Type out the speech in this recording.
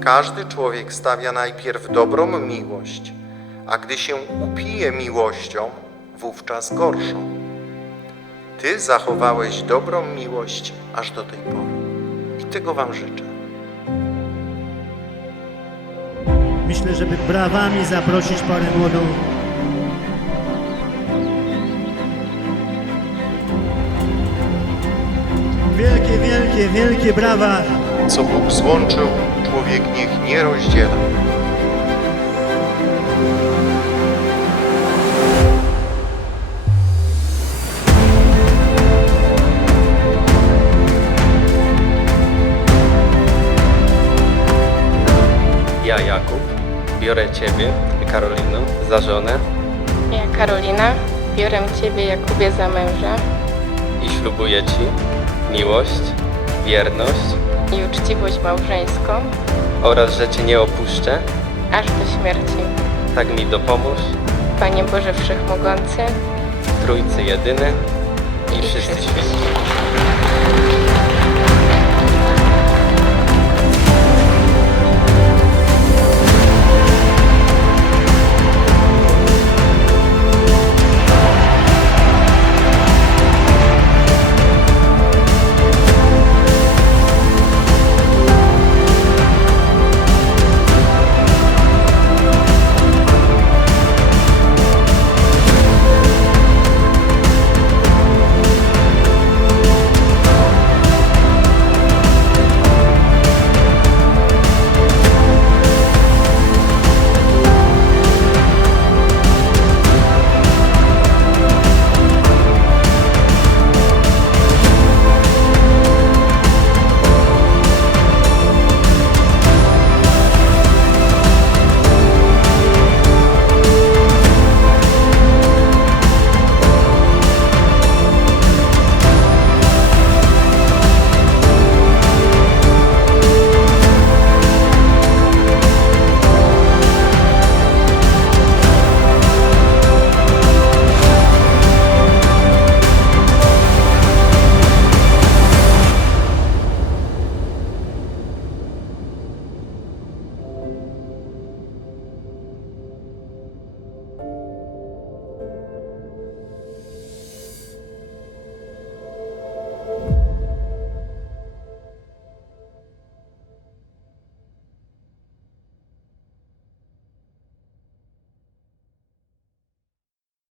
Każdy człowiek stawia najpierw dobrą miłość, a gdy się upije miłością, wówczas gorszą. Ty zachowałeś dobrą miłość aż do tej pory. I tego Wam życzę. Myślę, żeby brawami zaprosić parę młodą. Wielkie, wielkie, wielkie brawa. Co Bóg złączył, człowiek niech nie rozdziela. Ja, Jakub, biorę Ciebie, Karolino, za żonę Ja, Karolina, biorę Ciebie, Jakubie, za męża i ślubuję Ci miłość, wierność i uczciwość małżeńską, oraz, że Cię nie opuszczę, aż do śmierci. tak mi dopomóż, Panie Boże Wszechmogący. Trójcy Jedyny. I wszyscy. święci.